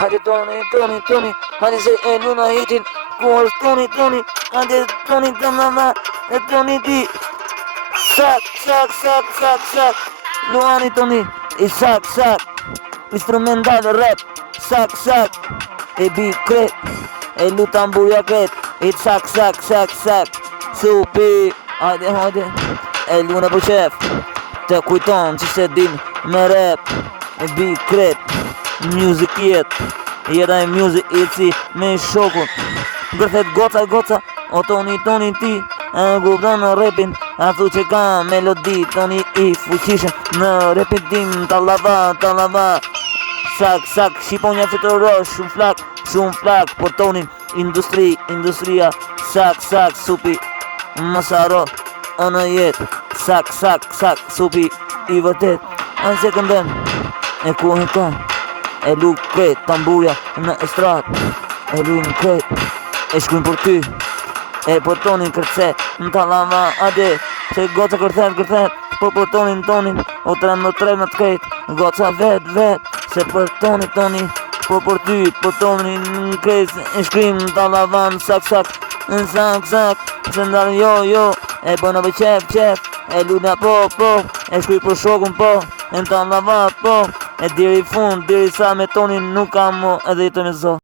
Hajde Toni, hajde se e luna hitin. Ku është Toni, hajde Toni të mëma, e Toni ti. Sak. Luani Toni, i sak. Instrumental rap, sak. E bi kret, e lu tambuja kret, i sak. Supi, hajde, e luna për qef. Te kujton që se din me rap, e bi kret. Music jeta e music si me shokun. Gërthet goca, o Toni ti, e gubdan në rapin, a thu që ka melodi, Toni i fuqishëm, në rapin tim talava. Sak, shqiponja fitorosh, shumë flak, por Tonin, industria, sak, supi, masaro, o në jet, sak, supi, i vërtet, anë se këndem, e ku e ka, e lu kret, tambuja në estrat, e lu në kret, e shkujnë për ty, e për Tonin kërce, në talava, ade, se goca kërthet, po për Tonin, o të në të kret, goca vet, se për Toni, po për ty, për Tonin në kret, e shkrim në talava, në sak, se ndarën jo, e bëna për qef, e luna po, e shkuj për shokun po, e në talava po, e diri fund, diri sa me Tonin nuk kam mo, edhe jetë me zo.